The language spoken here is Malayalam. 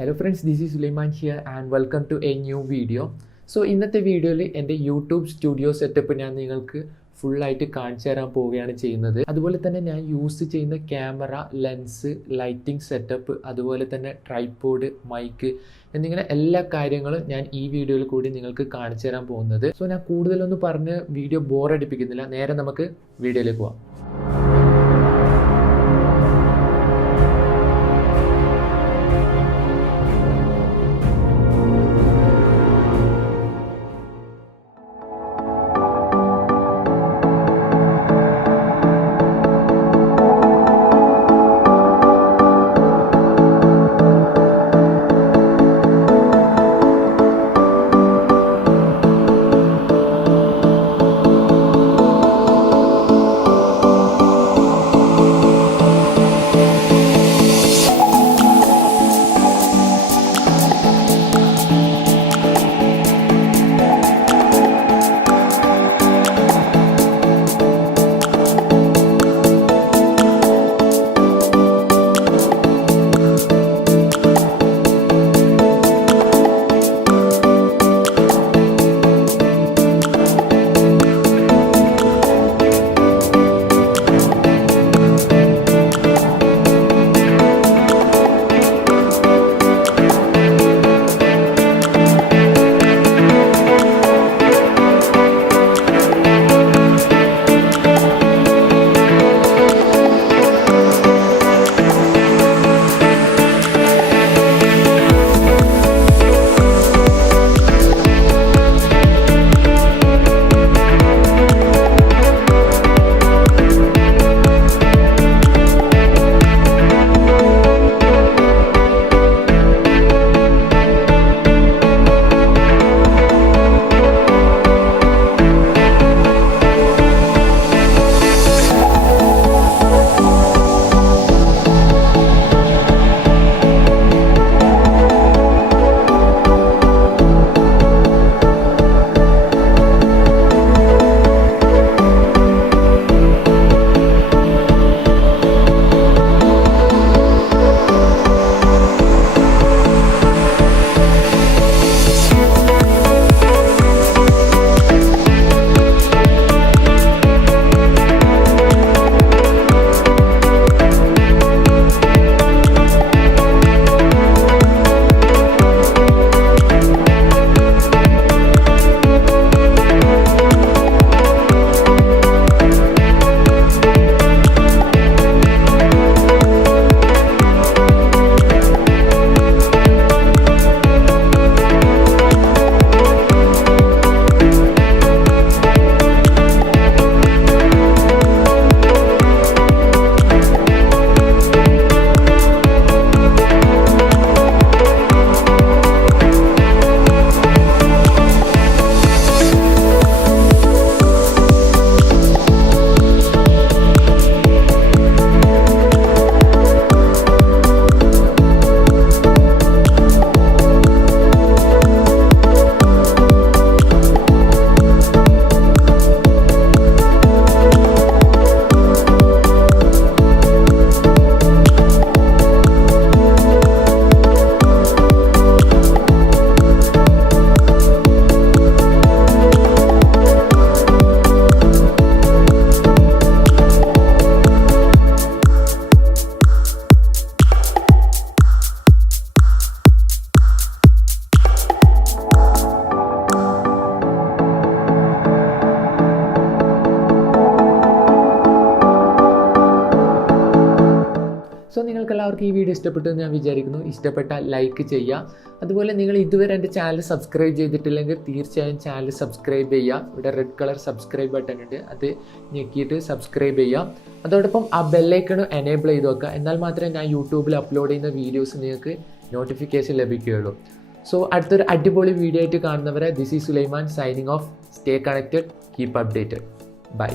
Hello friends, this is Sulaiman here and welcome to a new video. So ഇന്നത്തെ വീഡിയോയിൽ എൻ്റെ യൂട്യൂബ് സ്റ്റുഡിയോ സെറ്റപ്പ് ഞാൻ നിങ്ങൾക്ക് ഫുള്ളായിട്ട് കാണിച്ചു തരാൻ പോവുകയാണ് ചെയ്യുന്നത്. അതുപോലെ തന്നെ ഞാൻ യൂസ് ചെയ്യുന്ന ക്യാമറ, ലെൻസ്, ലൈറ്റിംഗ് സെറ്റപ്പ്, അതുപോലെ തന്നെ ട്രൈപോഡ്, മൈക്ക് എന്നിങ്ങനെ എല്ലാ കാര്യങ്ങളും ഞാൻ ഈ വീഡിയോയിൽ കൂടി നിങ്ങൾക്ക് കാണിച്ചു തരാൻ പോകുന്നത്. സോ ഞാൻ കൂടുതലൊന്നും പറഞ്ഞ് വീഡിയോ ബോറടിപ്പിക്കുന്നില്ല, നേരെ നമുക്ക് വീഡിയോയിലേക്ക് പോവാം. സോ നിങ്ങൾക്കെല്ലാവർക്കും ഈ വീഡിയോ ഇഷ്ടപ്പെട്ടെന്ന് ഞാൻ വിചാരിക്കുന്നു. ഇഷ്ടപ്പെട്ടാൽ ലൈക്ക് ചെയ്യുക. അതുപോലെ നിങ്ങൾ ഇതുവരെ എൻ്റെ ചാനൽ സബ്സ്ക്രൈബ് ചെയ്തിട്ടില്ലെങ്കിൽ തീർച്ചയായും ചാനൽ സബ്സ്ക്രൈബ് ചെയ്യുക. ഇവിടെ റെഡ് കളർ സബ്സ്ക്രൈബ് ബട്ടൺ ഉണ്ട്, അത് ഞെക്കിയിട്ട് സബ്സ്ക്രൈബ് ചെയ്യുക. അതോടൊപ്പം ആ ബെല്ലൈക്കൺ എനേബിൾ ചെയ്ത് വെക്കുക. എന്നാൽ മാത്രമേ ഞാൻ യൂട്യൂബിൽ അപ്ലോഡ് ചെയ്യുന്ന വീഡിയോസ് നിങ്ങൾക്ക് നോട്ടിഫിക്കേഷൻ ലഭിക്കുകയുള്ളൂ. സോ അടുത്തൊരു അടിപൊളി വീഡിയോ ആയിട്ട് കാണുന്നവരെ, this is Sulaiman signing off. Stay connected, keep updated. By.